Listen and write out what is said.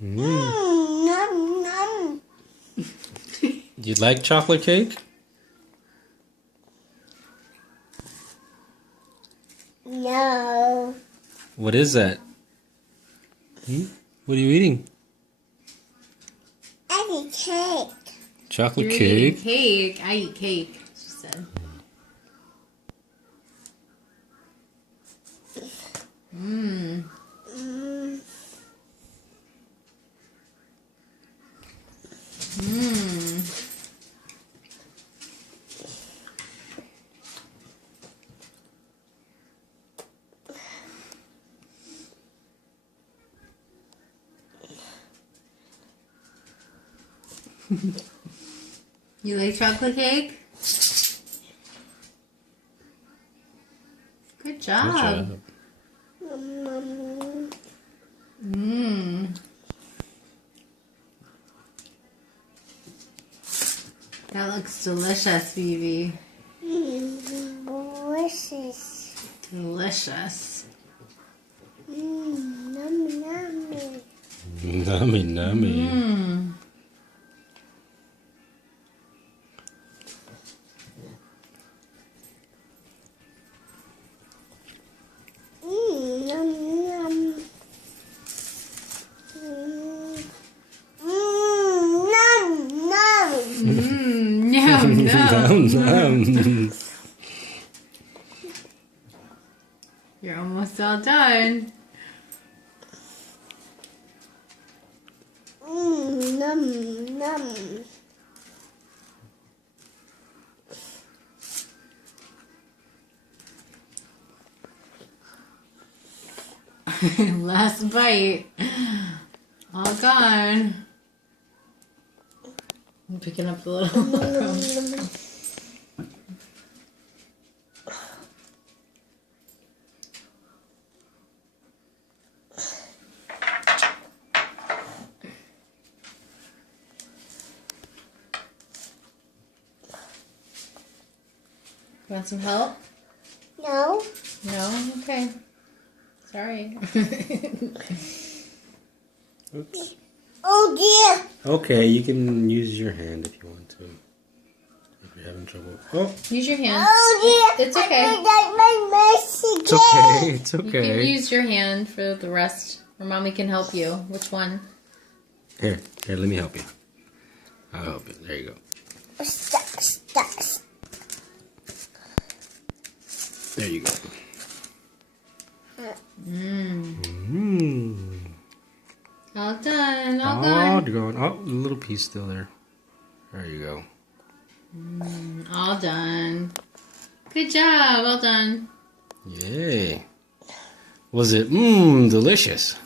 Nom, nom. You like chocolate cake? No. What is that? What are you eating? I eat cake. Chocolate You're cake? eating cake. I eat cake, she said. Mmm. Mm. Mmm. You like chocolate cake? Good job. Good job. Nom. Mmm. That looks delicious, Vivi. Delicious. Delicious. Nom, nom. Nummy, nummy. Mmm. Nom, nom. Nom, nom. Mmm. Yum, yum. Num. You're almost all done. Nom, nom. Last bite. All gone. I'm picking up the little crumbs. Want some help? No. No? Okay. Sorry. Oops. Oh dear. Okay, you can use your hand if you want to. If you're having trouble. Oh, Use your hand. Oh dear. It's okay. I like my mercy it's okay. It's You can okay. use your hand for the rest. Or mommy can help you. Which one? Here, let me help you. I'll help you. There you go. Stop, stop. There you go. Mmm. Mmm. All done. All Oh, gone. gone. Oh, a little piece still there. There you go. All done. Good job. Well done. Yay. Was it delicious?